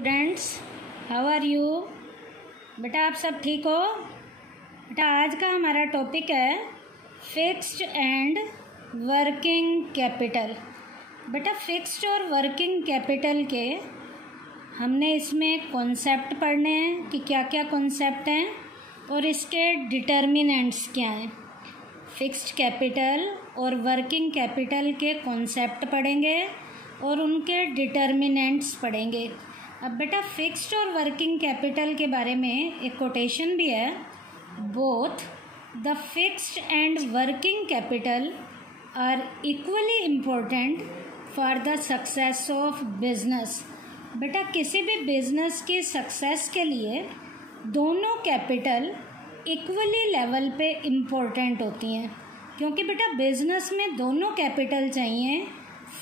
Students, how are you? बेटा आप सब ठीक हो? बेटा आज का हमारा टॉपिक है फिक्स्ड एंड वर्किंग कैपिटल। बेटा फिक्स्ड और वर्किंग कैपिटल के हमने इसमें कॉन्सेप्ट पढ़ने हैं कि क्या क्या कॉन्सेप्ट हैं और इसके डिटर्मिनेंट्स क्या हैं। फिक्स्ड कैपिटल और वर्किंग कैपिटल के कॉन्सेप्ट पढ़ेंगे और उनके डिटर्मिनेंट्स पढ़ेंगे। अब बेटा फिक्स्ड और वर्किंग कैपिटल के बारे में एक कोटेशन भी है, both the fixed and working capital R equally important for the success of business. बेटा किसी भी बिजनेस की सक्सेस के लिए दोनों कैपिटल इक्वली लेवल पे इम्पोर्टेंट होती हैं, क्योंकि बेटा बिजनेस में दोनों कैपिटल चाहिए।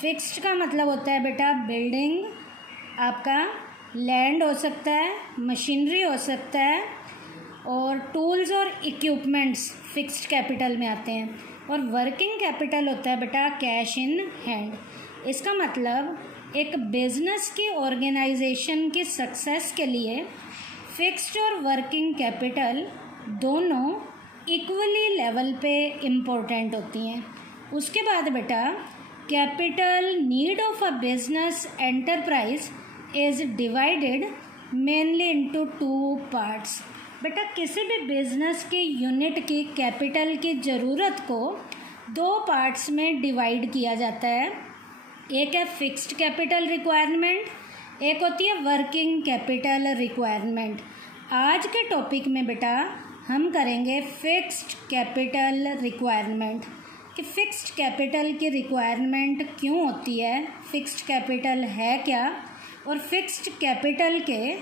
फिक्स्ड का मतलब होता है बेटा बिल्डिंग, आपका लैंड हो सकता है, मशीनरी हो सकता है, और टूल्स और इक्विपमेंट्स फिक्स्ड कैपिटल में आते हैं। और वर्किंग कैपिटल होता है बेटा कैश इन हैंड। इसका मतलब एक बिजनेस की ऑर्गेनाइजेशन की सक्सेस के लिए फिक्स्ड और वर्किंग कैपिटल दोनों इक्वली लेवल पे इम्पोर्टेंट होती हैं। उसके बाद बेटा capital need of a business enterprise is divided mainly into two parts. बेटा किसी भी बिजनेस की यूनिट की कैपिटल की ज़रूरत को दो पार्ट्स में डिवाइड किया जाता है। एक है फिक्स्ड कैपिटल रिक्वायरमेंट, एक होती है वर्किंग कैपिटल रिक्वायरमेंट। आज के टॉपिक में बेटा हम करेंगे फिक्स्ड कैपिटल रिक्वायरमेंट कि फिक्स्ड कैपिटल की रिक्वायरमेंट क्यों होती है, फिक्स्ड कैपिटल है क्या, और फिक्स्ड कैपिटल के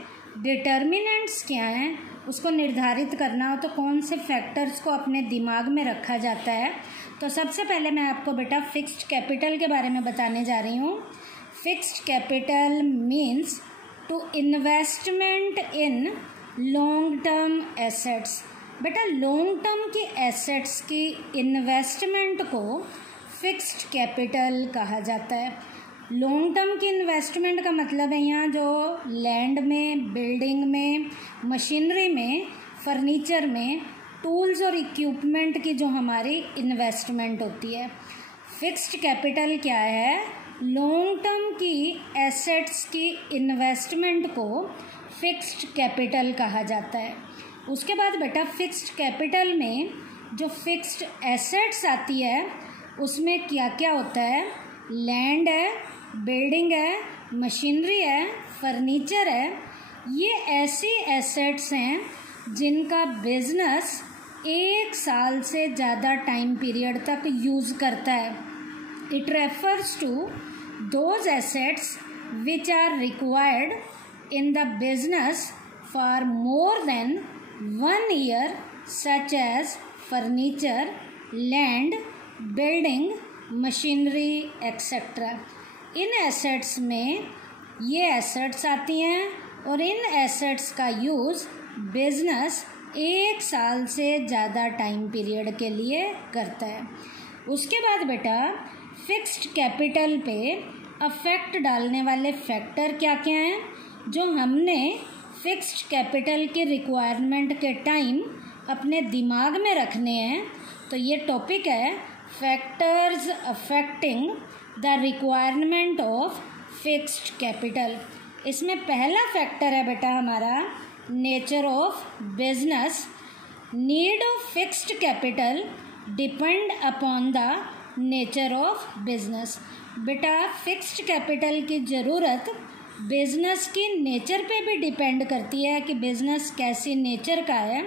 डिटर्मिनेंट्स क्या हैं। उसको निर्धारित करना हो तो कौन से फैक्टर्स को अपने दिमाग में रखा जाता है। तो सबसे पहले मैं आपको बेटा फिक्स्ड कैपिटल के बारे में बताने जा रही हूँ। Fixed capital means to investment in long term assets. बेटा लॉन्ग टर्म की एसेट्स की इन्वेस्टमेंट को फिक्स्ड कैपिटल कहा जाता है। लॉन्ग टर्म की इन्वेस्टमेंट का मतलब है यहाँ जो लैंड में, बिल्डिंग में, मशीनरी में, फर्नीचर में, टूल्स और इक्विपमेंट की जो हमारी इन्वेस्टमेंट होती है। फिक्स्ड कैपिटल क्या है? लॉन्ग टर्म की एसेट्स की इन्वेस्टमेंट को फिक्स्ड कैपिटल कहा जाता है। उसके बाद बेटा फिक्स्ड कैपिटल में जो फिक्स्ड एसेट्स आती है उसमें क्या क्या होता है? लैंड है, बिल्डिंग है, मशीनरी है, फर्नीचर है। ये ऐसी एसेट्स हैं जिनका बिजनेस एक साल से ज़्यादा टाइम पीरियड तक यूज़ करता है। It refers to those assets which are required in the business for more than 1 year, such as furniture, land, building, machinery, etc. इन एसेट्स में ये एसेट्स आती हैं और इन एसेट्स का यूज़ बिजनेस एक साल से ज़्यादा टाइम पीरियड के लिए करता है। उसके बाद बेटा फिक्स्ड कैपिटल पे अफेक्ट डालने वाले फैक्टर क्या क्या हैं जो हमने फिक्स्ड कैपिटल की रिक्वायरमेंट के टाइम अपने दिमाग में रखने हैं। तो ये टॉपिक है factors affecting the requirement of fixed capital. इसमें पहला फैक्टर है बेटा हमारा nature of business. Need of fixed capital depend upon the nature of business. बेटा फिक्स्ड कैपिटल की ज़रूरत बिजनेस की नेचर पे भी डिपेंड करती है कि बिजनेस कैसी नेचर का है।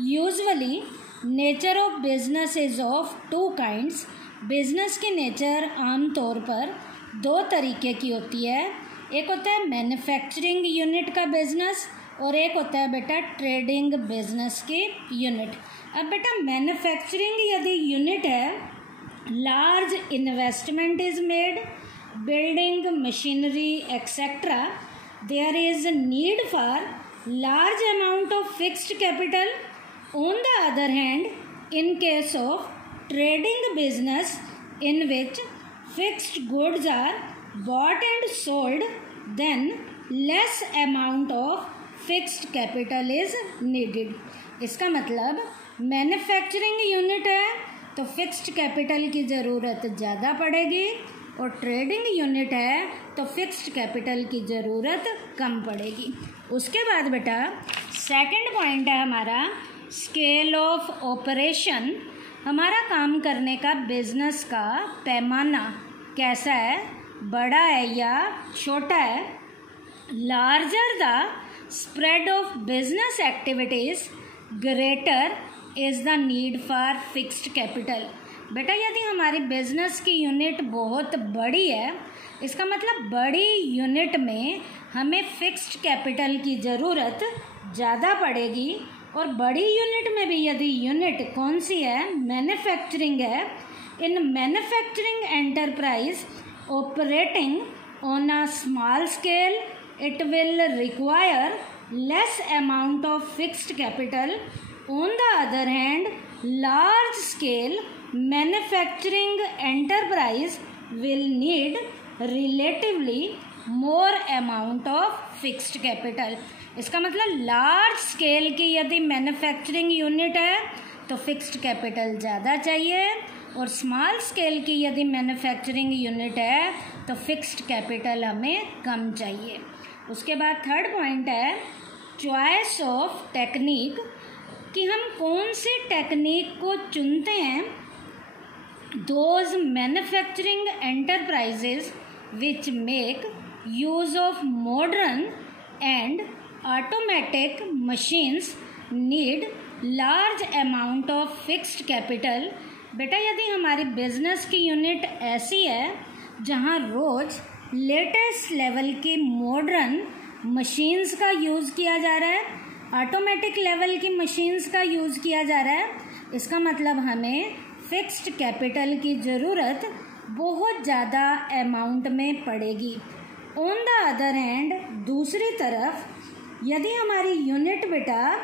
Usually nature of business is of two kinds. Business की नेचर आमतौर पर दो तरीके की होती है। एक होता है मैन्युफैक्चरिंग यूनिट का बिजनेस और एक होता है बेटा ट्रेडिंग बिजनेस की यूनिट। अब बेटा मैन्युफैक्चरिंग यदि यूनिट है, large investment is made, building machinery etc., there is a need for large amount of fixed capital. On the other hand, in case of trading business in which fixed goods are bought and sold, then less amount of fixed capital is needed. इसका मतलब manufacturing unit है तो fixed capital की ज़रूरत ज़्यादा पड़ेगी, और trading unit है तो फिक्स्ड कैपिटल की ज़रूरत कम पड़ेगी। उसके बाद बेटा सेकंड पॉइंट है हमारा स्केल ऑफ ऑपरेशन। हमारा काम करने का बिजनेस का पैमाना कैसा है, बड़ा है या छोटा है। Larger the spread of business activities greater is the need for fixed capital. बेटा यदि हमारी बिजनेस की यूनिट बहुत बड़ी है, इसका मतलब बड़ी यूनिट में हमें फिक्स्ड कैपिटल की ज़रूरत ज़्यादा पड़ेगी, और बड़ी यूनिट में भी यदि यूनिट कौन सी है, मैन्युफैक्चरिंग है, in manufacturing enterprise operating on a small scale it will require less amount of fixed capital. On the other hand, large scale manufacturing enterprise will need relatively more amount of fixed capital. इसका मतलब large scale की यदि manufacturing unit है तो fixed capital ज़्यादा चाहिए, और small scale की यदि मैन्युफैक्चरिंग यूनिट है तो फिक्स्ड कैपिटल हमें कम चाहिए। उसके बाद थर्ड पॉइंट है चॉइस ऑफ टेक्निक, कि हम कौन सी टेक्निक को चुनते हैं। Those manufacturing enterprises which make use of modern and automatic machines need large amount of fixed capital. बेटा यदि हमारी बिजनेस की यूनिट ऐसी है जहाँ रोज़ लेटेस्ट लेवल की मॉडर्न मशीन्स का यूज़ किया जा रहा है, ऑटोमेटिक लेवल की मशीन्स का यूज़ किया जा रहा है, इसका मतलब हमें फिक्स्ड कैपिटल की ज़रूरत बहुत ज़्यादा अमाउंट में पड़ेगी। ऑन द अदर हैंड दूसरी तरफ यदि हमारी यूनिट बेटा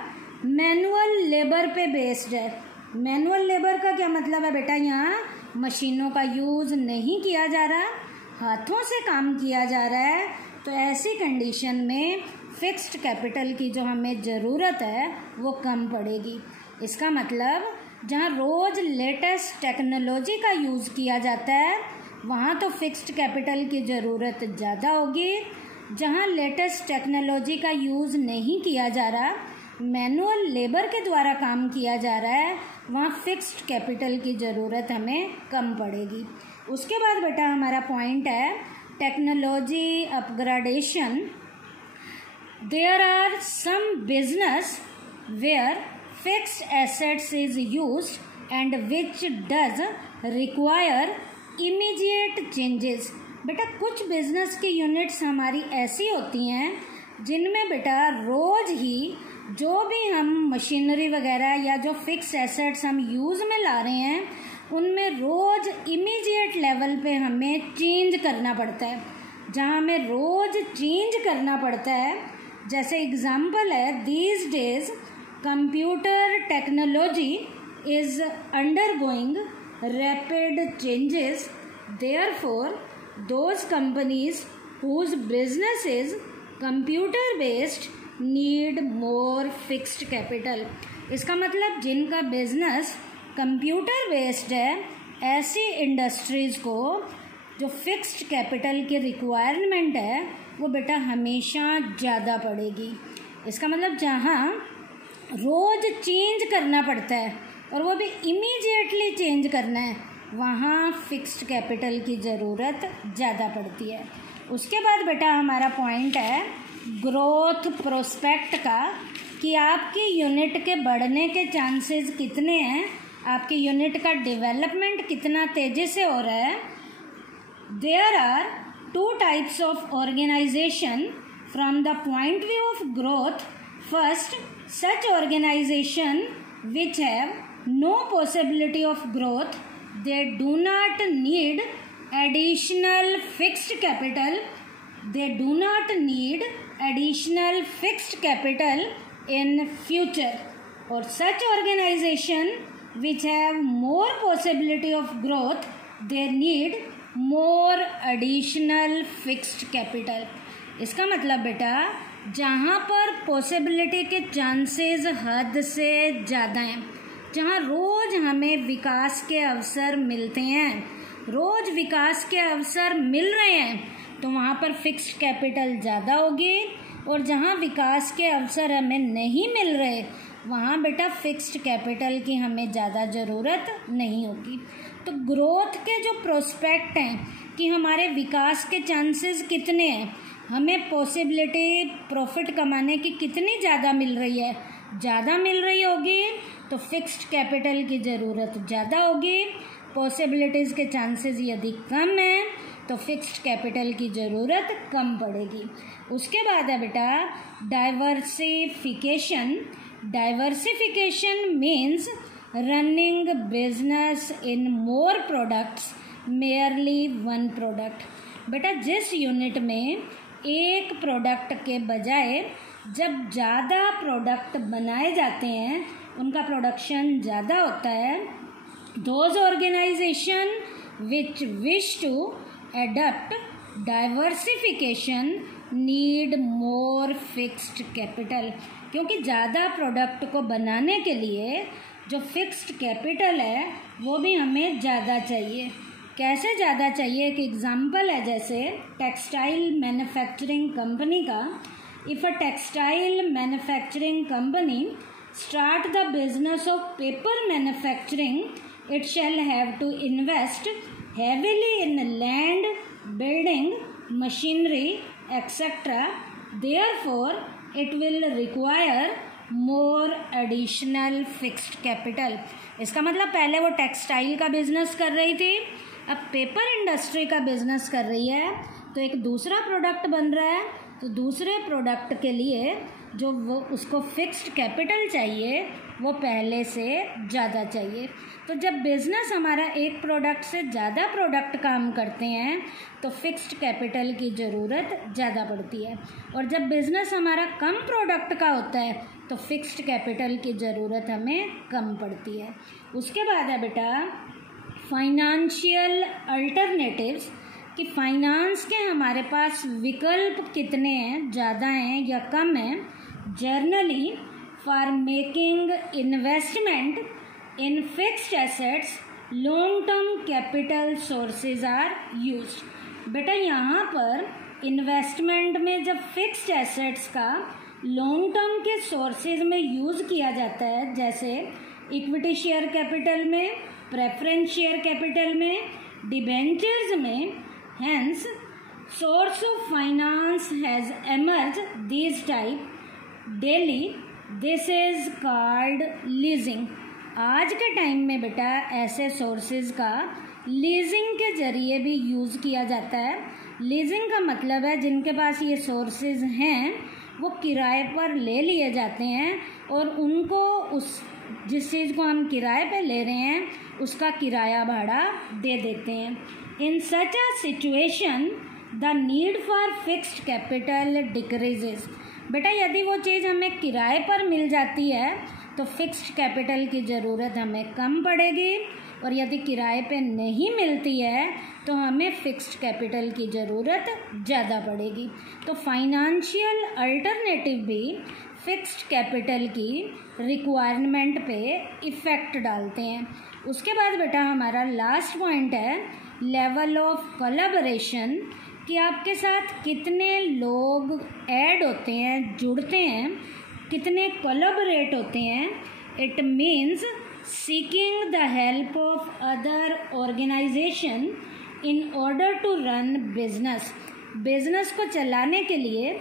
मैनुअल लेबर पे बेस्ड है, मैनुअल लेबर का क्या मतलब है बेटा, यहाँ मशीनों का यूज़ नहीं किया जा रहा, हाथों से काम किया जा रहा है, तो ऐसी कंडीशन में फिक्स्ड कैपिटल की जो हमें ज़रूरत है वो कम पड़ेगी। इसका मतलब जहाँ रोज़ लेटेस्ट टेक्नोलॉजी का यूज़ किया जाता है वहाँ तो फिक्स्ड कैपिटल की ज़रूरत ज़्यादा होगी, जहाँ लेटेस्ट टेक्नोलॉजी का यूज़ नहीं किया जा रहा, मैनुअल लेबर के द्वारा काम किया जा रहा है, वहाँ फिक्स्ड कैपिटल की ज़रूरत हमें कम पड़ेगी। उसके बाद बेटा हमारा पॉइंट है technology upgradation. There are some business where fixed assets is used and which does require immediate changes. बेटा कुछ बिजनेस की यूनिट्स हमारी ऐसी होती हैं जिनमें बेटा रोज़ ही जो भी हम मशीनरी वगैरह या जो फिक्स एसेट्स हम यूज़ में ला रहे हैं उनमें रोज़ इमीडिएट लेवल पे हमें चेंज करना पड़ता है। जहाँ हमें रोज़ चेंज करना पड़ता है, जैसे एग्जांपल है these days computer technology is undergoing rapid changes, therefore those companies whose business is computer based need more fixed capital. इसका मतलब जिनका बिजनेस कंप्यूटर बेस्ड है, ऐसी इंडस्ट्रीज़ को जो फिक्स्ड कैपिटल की रिक्वायरमेंट है वो बेटा हमेशा ज़्यादा पड़ेगी। इसका मतलब जहाँ रोज़ चेंज करना पड़ता है और वो भी इमीडिएटली चेंज करना है, वहाँ फिक्स्ड कैपिटल की ज़रूरत ज़्यादा पड़ती है। उसके बाद बेटा हमारा पॉइंट है ग्रोथ प्रोस्पेक्ट का, कि आपकी यूनिट के बढ़ने के चांसेस कितने हैं, आपकी यूनिट का डेवलपमेंट कितना तेज़ी से हो रहा है। There are two types of organization from the point view of growth. First, such organization which have no possibility of growth, they do not need additional fixed capital, they do not need additional fixed capital in future. Or such organization which have more possibility of growth, they need more additional fixed capital. इसका मतलब बेटा जहाँ पर possibility के chances हद से ज़्यादा हैं, जहाँ रोज़ हमें विकास के अवसर मिलते हैं, रोज़ विकास के अवसर मिल रहे हैं, तो वहाँ पर फिक्स्ड कैपिटल ज़्यादा होगी। और जहाँ विकास के अवसर हमें नहीं मिल रहे, वहाँ बेटा फिक्स्ड कैपिटल की हमें ज़्यादा ज़रूरत नहीं होगी। तो ग्रोथ के जो प्रोस्पेक्ट हैं कि हमारे विकास के चांसेस कितने हैं, हमें पॉसिबिलिटी प्रॉफिट कमाने की कितनी ज़्यादा मिल रही है, ज़्यादा मिल रही होगी तो फिक्स्ड कैपिटल की ज़रूरत ज़्यादा होगी। पॉसिबिलिटीज़ के चांसेस यदि कम हैं तो फिक्स्ड कैपिटल की ज़रूरत कम पड़ेगी। उसके बाद है बेटा diversification. Diversification means running business in more products merely one product. बेटा जिस यूनिट में एक प्रोडक्ट के बजाय जब ज़्यादा प्रोडक्ट बनाए जाते हैं, उनका प्रोडक्शन ज़्यादा होता है, those organization which wish to adapt diversification need more fixed capital. क्योंकि ज़्यादा प्रोडक्ट को बनाने के लिए जो फिक्स्ड कैपिटल है वो भी हमें ज़्यादा चाहिए। कैसे ज़्यादा चाहिए? एक एग्जांपल है जैसे टेक्सटाइल मैन्युफैक्चरिंग कंपनी का। If a textile manufacturing company start the business of paper manufacturing, it shall have to invest heavily in land, building, machinery, etc. Therefore, it will require more additional fixed capital. इसका मतलब पहले वो textile का business कर रही थी, अब paper industry का बिजनेस कर रही है, तो एक दूसरा प्रोडक्ट बन रहा है, तो दूसरे प्रोडक्ट के लिए जो वो उसको फिक्स्ड कैपिटल चाहिए वो पहले से ज़्यादा चाहिए। तो जब बिज़नेस हमारा एक प्रोडक्ट से ज़्यादा प्रोडक्ट काम करते हैं तो फिक्स्ड कैपिटल की ज़रूरत ज़्यादा पड़ती है, और जब बिज़नेस हमारा कम प्रोडक्ट का होता है तो फिक्स्ड कैपिटल की ज़रूरत हमें कम पड़ती है। उसके बाद है बेटा फाइनेंशियल अल्टरनेटिव्स, कि फाइनेंस के हमारे पास विकल्प कितने हैं, ज़्यादा हैं या कम हैं। Generally for making investment in fixed assets long term capital sources are used. बेटा यहाँ पर इन्वेस्टमेंट में जब फिक्स्ड एसेट्स का लॉन्ग टर्म के सोर्सेज में यूज़ किया जाता है, जैसे इक्विटी शेयर कैपिटल में, प्रेफरेंस शेयर कैपिटल में, डिबेंचर्स में, hence source of finance has emerge this type daily, this is called leasing. आज के टाइम में बेटा ऐसे सोर्सेज का लीजिंग के जरिए भी यूज़ किया जाता है। लीजिंग का मतलब है जिनके पास ये सोर्सेज हैं वो किराए पर ले लिए जाते हैं और उनको उस जिस चीज़ को हम किराए पे ले रहे हैं उसका किराया भाड़ा दे देते हैं। In such a situation the need for fixed capital decreases. बेटा यदि वो चीज़ हमें किराए पर मिल जाती है तो फिक्स्ड कैपिटल की ज़रूरत हमें कम पड़ेगी, और यदि किराए पे नहीं मिलती है तो हमें फिक्स्ड कैपिटल की ज़रूरत ज़्यादा पड़ेगी। तो फाइनेंशियल अल्टरनेटिव भी फिक्स्ड कैपिटल की रिक्वायरमेंट पे इफ़ेक्ट डालते हैं। उसके बाद बेटा हमारा लास्ट पॉइंट है लेवल ऑफ कोलैबोरेशन, कि आपके साथ कितने लोग ऐड होते हैं, जुड़ते हैं, कितने कोलैबोरेट होते हैं। It means seeking the help of other organization in order to run business. Business को चलाने के लिए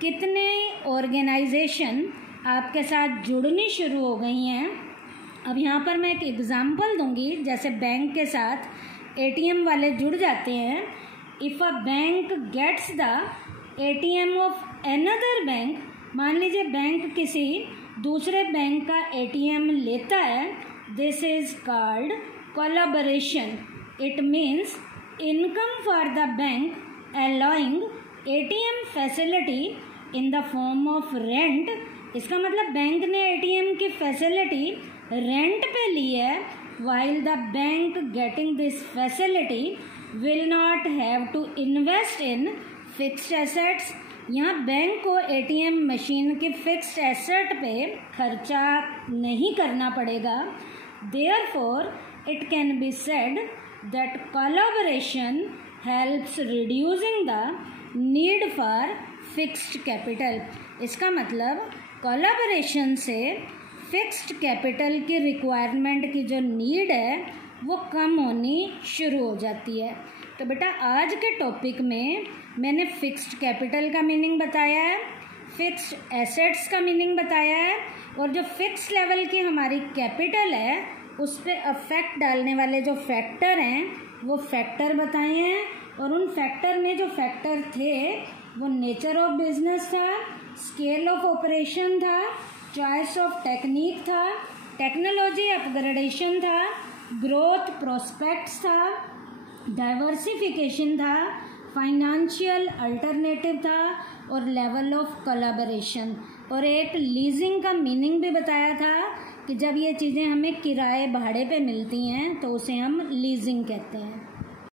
कितने ऑर्गेनाइजेशन आपके साथ जुड़नी शुरू हो गई हैं। अब यहाँ पर मैं एक एग्ज़ाम्पल दूंगी, जैसे बैंक के साथ एटीएम वाले जुड़ जाते हैं। If a bank gets the ATM of another bank, मान लीजिए बैंक किसी दूसरे बैंक का एटीएम लेता है, this is called collaboration. It means income for the bank allowing ATM facility in the form of rent. इसका मतलब बैंक ने एटीएम की फैसिलिटी रेंट पे ली है, while the bank getting this facility will not have to invest in fixed assets यहाँ bank को ATM machine की fixed asset पे खर्चा नहीं करना पड़ेगा। Therefore it can be said that collaboration helps reducing the need for fixed capital. इसका मतलब कोलैबोरेशन से फिक्स्ड कैपिटल की रिक्वायरमेंट की जो नीड है वो कम होनी शुरू हो जाती है। तो बेटा आज के टॉपिक में मैंने फिक्स्ड कैपिटल का मीनिंग बताया है, फिक्स्ड एसेट्स का मीनिंग बताया है, और जो फिक्स लेवल की हमारी कैपिटल है उस पर अफेक्ट डालने वाले जो फैक्टर हैं वो फैक्टर बताए हैं। और उन फैक्टर में जो फैक्टर थे वो नेचर ऑफ बिजनेस था, स्केल ऑफ ऑपरेशन था, चॉइस ऑफ टेक्निक था, टेक्नोलॉजी अपग्रेडेशन था, ग्रोथ प्रोस्पेक्ट्स था, डाइवर्सिफिकेशन था, फाइनेंशियल अल्टरनेटिव था और लेवल ऑफ कोलैबोरेशन। और एक लीजिंग का मीनिंग भी बताया था कि जब ये चीज़ें हमें किराए भाड़े पे मिलती हैं तो उसे हम लीजिंग कहते हैं।